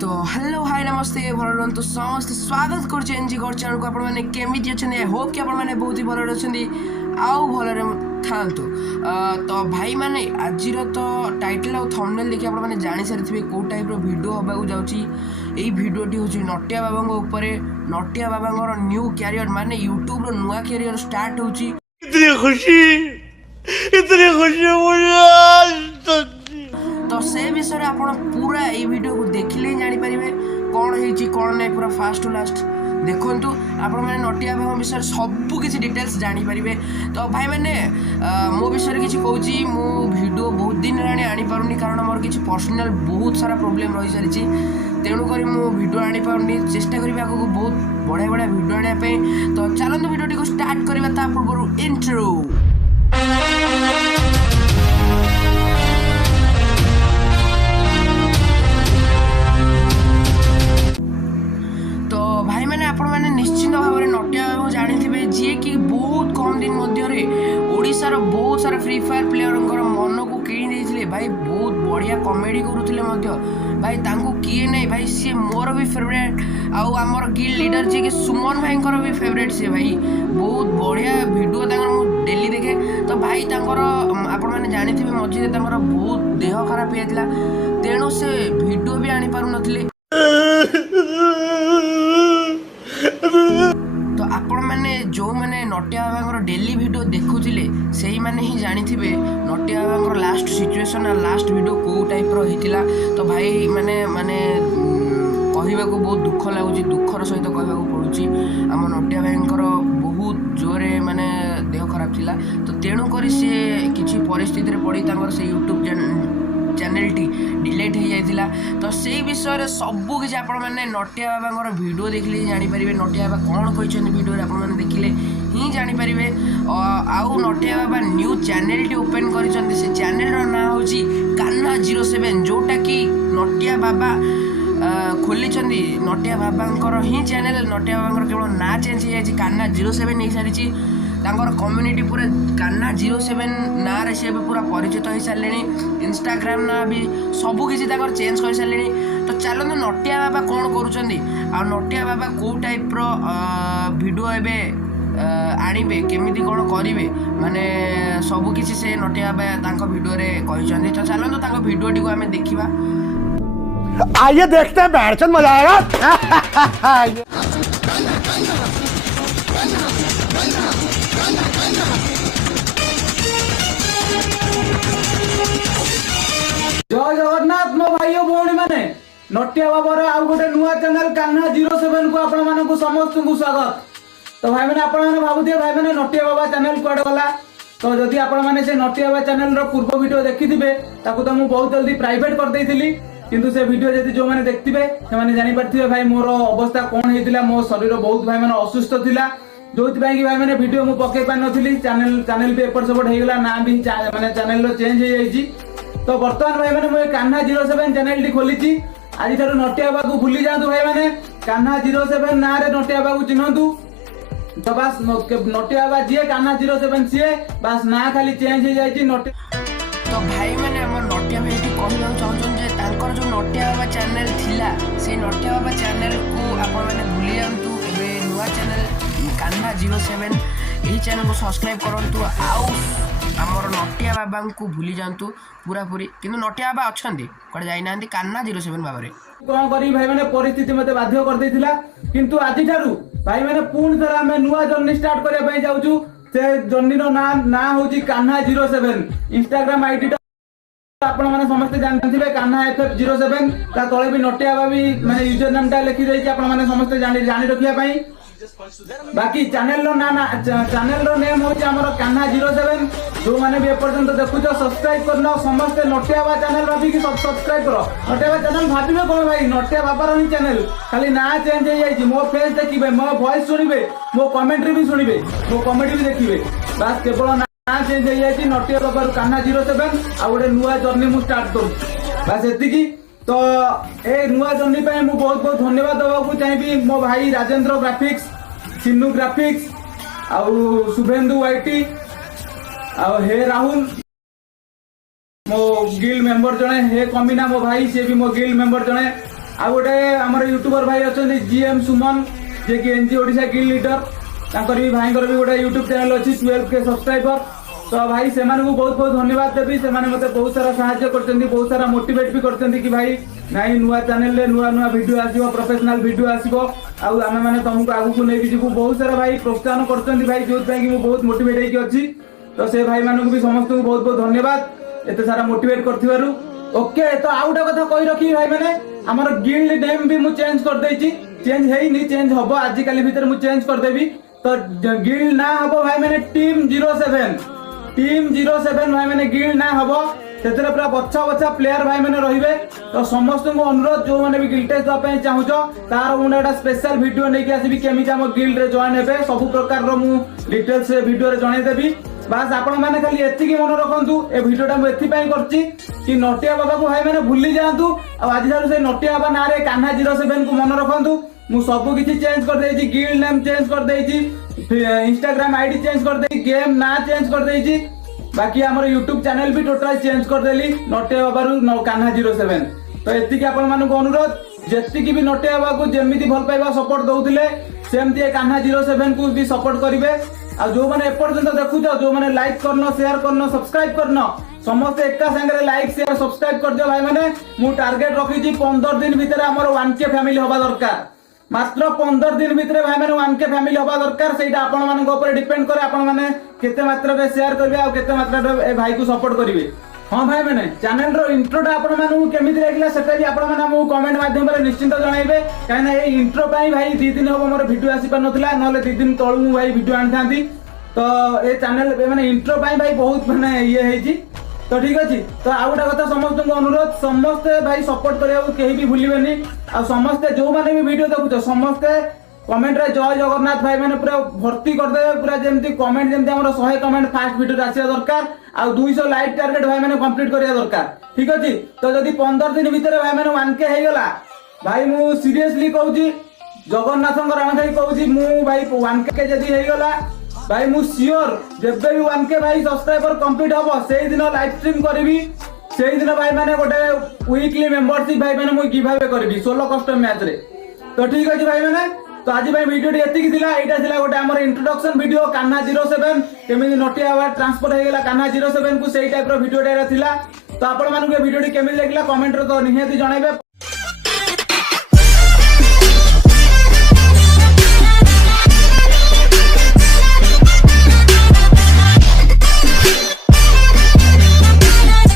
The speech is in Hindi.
तो हेलो हाय नमस्ते भल रुहतु समस्त स्वागत कर एनजी गड चैनल को आपने केमी अच्छे आई होप कि आपने बहुत ही भल अच्छा आउ भल था तो भाई मैंने आज तो टाइटल और थंबनेल देखिए आपने जानी सारी कौ टाइप वीडियो होगा जाऊँगी यही भिडटी हूँ नटिया बाबा ऊपर नटिया बाबा न्यू क्यारियर माने यूट्यूब नुआ क्यारियर स्टार्ट होची इतनी खुशी तो से विषय आप पूरा ये वीडियो को देखिले ही जानीपारे कौन है कौन नहीं पूरा फास्ट टू लास्ट देखु आपण मैंने नटिया बाबा विषय सबू किसी डिटेल्स जानीपारे। तो भाई मैंने मो विषय किसी कहूँ मु वीडियो बहुत दिन आनीपारूनी कारण मोर किसी पर्सनाल बहुत सारा प्रोब्लेम रही सारी तेणुक मु वीडियो आनीपारूनी चेष्टा करी आगे बहुत बढ़िया बढ़िया वीडियो आने तो चलते वीडियो को स्टार्ट करवा पूर्व इंट्रो। मैंने निश्चित भाव में नटिया बाबू जानी जी कि बहुत कम दिन मध्य ओडिशार बहुत सारा फ्री फायर प्लेयर मन को किणी भाई बहुत बढ़िया कमेडी करुले भाई तांको किए नहीं भाई सी मोर भी फेवरेट आमर गिल्ड लीडर जी कि सुमन भाई भी फेवरेट सी भाई बहुत बढ़िया वीडियो डेली देखे। तो भाई आपण मैंने जानी मझे बहुत देह खराब होता तेणु से वीडियो भी आनी पारु नथिले। तो आपण मैंने जो मैंने नटिया बाबा डेली वीडियो देखुले से ही मैंने ही जानी नटिया बाबा लास्ट सिचुएशन लास्ट वीडियो कौ टाइप रहा। तो भाई मैंने माने कहवाक बहुत दुख लगुच दुखर सहित कहवाक पड़ुची आम नटिया भाई बहुत जोरे माने देह खराब थिला। तो तेणुक सी किसी परिस्थिति पड़ी से यूट्यूब चैनल टी डिलीट हो जाइला। तो से विषय में सबू किसी आपण मैंने नटिया बाबा वीडियो देखिले ही जानीपारे नटिया बाबा कौन कहते वीडियो आपने देखिले ही जानीपारे। आउ नटिया बाबा न्यू चैनल टी ओपन कर चैनल ना हूँ कान्हा 07 जोटा कि नटिया बाबा खोली नटिया बाबा ही चैनल नटिया बाबा केवल ना चेंज हो जाए कान्हा 07 हो सारी कम्युनिटी पूरा कान्हा 07 ना रे पूरा परिचित हो सारे इंस्टाग्राम ना भी सबू किसी चेंज कर सारे। तो चलते नटिया बाबा कौन कर नटिया बाबा कौ टाइप वीडियो एवं आणवे केमी कौन करेंगे माने सबू किसी से नटिया बाबा वीडियो कहते। तो चलते वीडियो को आम देखा आइए देखते हैं बैठचंद मजा आएगा। जय जगन्नाथ मो भाई भौणी मैंने नटिया बाबर आउ गोटे नुआ चैनल कान्हा 07 को आपण मानकु समस्त को स्वागत। तो भाई मैंने आपण माने भाबुथिए भाई मैंने नटिया बाबा चैनल कुआडे गला। तो जदि आपण माने से नटिया बाबा चैनल रो पूर्व वीडियो देखिथिबे ताकू तो मु बहुत जल्दी प्राइवेट कर देइथिली किंतु से वीडियो जदि जो माने देखथिबे से माने जानि पारथिबे भाई मोर अवस्था कोन हेतिला मो शरीर बहुत भाई माने असुस्थ थिला जोति भाई कि भाई मैंने वीडियो मु पके पाइ नथिली चैनल भी एपर सपोर्ट हेगला ना भी माने चैनल रो चेंज हो जाईची। तो बर्तमान भाई मैंने मुझे कान्हा 07 चैनल टी खोली आज ठार नटिया बाबा को भूली जातु भाई मैंने कान्हा 07 ना रे नटिया बाबा को चिन्हतु। तो बस नटिया बाबा जी कान्हा 07 सी बस ना खाली चेंज हो जाईची नटिया। तो भाई मैंने आम नटिया भाई कहना चाहूँ जो नटिया बाबा चैनल थिला से नटिया बाबा चैनल को आपण मैंने भूली जातु एवं नुआ चैनल कान्हा 07 यही चैनल को सब्सक्राइब करूँ आउ आमर नटिया बाबा को भूली जातु पूरा पूरी किंतु नटिया बाबा अच्छा कड़े जाना कान्हा 07 बाबा कौन करी भाई मैंने परिस्थिति मते बाध्य कर देथिला किंतु आज ठारू भाई मैंने पुणी थरा आम नुआ जर्नी स्टार्ट करने जाऊँ से जर्नी ना होची कान्हा 07 इंस्टाग्राम आईडी आपण माने समस्त जानथिबे कान्हा FF07 ता तळे भी नटिया बाबा भी माने यूजर नाम टा लिखि देछि आपण माने समस्त जानि रखिया पई। बाकी चैनल रो ना चैनल रो नेम होछि हमर कान्हा 07 जो माने भी एपर्यंत देखुछ सब्सक्राइब करनो समस्त नटिया बाबा चैनल भाबी कि सब्सक्राइब करो नटिया बाबा चैनल भाबिबे कोन भाई नटिया बाबा रो ही चैनल खाली ना चेंज हो जाईछि मो फेस देखिबे मो वॉइस सुनिबे मो कमेंट्री भी सुनिबे मो कमेडी भी देखिबे बस केवल ना चेंज हो जाईछि नटिया बाबा कान्हा 07 आ गोटे नुआ जर्नी मु स्टार्ट करू बस एतिकी। तो ए नुआ जर्नी पे मु बहुत बहुत धन्यवाद देवाकू चाहिए मो भाई राजेंद्र ग्राफिक्स सिन्नू ग्राफिक्स आउ शुभेंदु वाईटी आउ हे राहुल मो गिल्ड मेंबर जने हे कमीना मो भाई से भी मो गिल्ड मेंबर जने आ गोटे हमर यूट्यूबर भाई अछन जीएम सुमन जे कि एनजी ओडिशा गिल्ड लीडर तांकर भी भाईंकर भी गोटे यूट्यूब चैनल अछि 12K सब्सक्राइबर। तो भाई से बहुत बहुत धन्यवाद देवी से मते बहुत सारा साहाय्य करछन्ती बहुत सारा मोटिवेट भी करछन्ती कि भाई नाई नुआ चैनल ले नुआ नुआ वीडियो आसीबो प्रोफेशनल वीडियो आसीबो आउ आमे माने तुमको आगु को नै जीवु बहुत सारा भाई प्रोत्साहन करछन्ती भाई जो कि मु बहुत मोटिवेट हेकी अछि। तो से भाई मानू भी समस्त को बहुत बहुत धन्यवाद एते सारा मोटिवेट करथिबारु। ओके तो आउटा कथा कहि रखी भाई माने हमर गिल्ड नेम भी मु चेंज कर देछि चेंज हेई नी चेंज हबो आज काली भीतर मु चेंज कर देबी। तो गिल्ड ना हबो भाई माने टीम 07 भाई माने गिल्ड ना हबो सेतरे पूरा बच्चा बच्चा प्लेयर भाई माने रहिबे। तो समस्त को अनुरोध जो माने भी गिल्ड टेस्ट दवा पय चाहूछो तार मुंडा एटा स्पेशल वीडियो नै कि आसीबी केमिति हम गिल्ड रे जॉइन हेबे सब प्रकार रो मु डिटेल्स वीडियो रे जणाई देबी। बस आपण माने खाली एति की मन रखंतु ए वीडियोटा मु एथि पय करछि कि नटिया बाबा को भाई माने भूली जांतु आ आज जारू से नटिया बाबा नारे कान्हा 07 को मन रखंतु। मु सब किछि चेंज कर देछि गिल्ड नेम चेंज कर देछि इंस्टाग्राम आईडी चेंज कर देछि गेम ना चेंज कर देछि बाकी हमर यूट्यूब चैनल भी टोटल चेंज कर देली नटिया बाबा कान्हा 07। तो एति की आपण माने को अनुरोध जेति की भी नटिया बाबा को जेमिति भल पाइबा सपोर्ट दउथिले सेमति कान्हा 07 को भी सपोर्ट करिवे। आ जो माने एपर्यंत देखुछो जो माने लाइक करनो शेयर करनो सब्सक्राइब करनो समस्त एका संगे लाइक शेयर सब्सक्राइब कर दियो भाई माने मु टारगेट रखी छी 15 दिन भीतर हमर 1K फैमिली होबा दरकार मात्र 15 दिन भीतर भाई माने 1K फैमिली होबा दरकार सेटा आपण मानन ऊपर डिपेंड करे आपण माने केते मात्रा रे शेयर करबे आ केते मात्रा रे ए भाई को सपोर्ट करिवे। हां भाई माने चैनल रो इंट्रोटा आपण मानन केमिति लागला सेटा भी आपण माने हमहु कमेंट माध्यम रे निश्चित जणाइबे काहे ए इंट्रो पई भाई 2 दिन हो मोर वीडियो आसी पर नथला नले 2 दिन तळु मु भाई वीडियो आनथांती। तो ए चैनल माने इंट्रो पई भाई बहुत माने ये हेजी। तो ठीक अछि तो आ गोटा कथा समस्त को अनुरोध समस्त भाई सपोर्ट करिया केही भी भूलिबेनी आ समस्त जो माने भी वीडियो देखुछ समस्त कमेंट रे जय जगन्नाथ भाई माने पूरा भर्ती कर देबे पूरा जेमति कमेंट जेमति हमर 100 कमेंट फास्ट वीडियो आसीया दरकार आ 200 लाइक टारगेट भाई माने कंप्लीट करिया दरकार ठीक अछि। तो जदी 15 दिन भीतर भाई माने 1K हे गला भाई मु सीरियसली कहूची जगन्नाथंकर आमे कहूची मु भाई 1K जदी हे गला भाई मु श्योर जेबे भी 1K भाई सब्सक्राइबर कंप्लीट हबो सेही दिन लाइव स्ट्रीम करबी सेही दिन भाई माने गोटे वीकली मेंबरशिप भाई माने मु गिव अवे करबी 16 कस्टम मैच रे। तो ठीक अछि भाई माने तो आज भाई वीडियो एति की थिला एटा थिला गोटे हमर इंट्रोडक्शन वीडियो कान्हा 07 केमिति नटिया आवाज ट्रांसफर हे गेला कान्हा 07 को सेही टाइप रो वीडियो डेरा थिला। तो आपण मानू के वीडियो केमिति लागला कमेंट रे तो निहाती जणाइबे।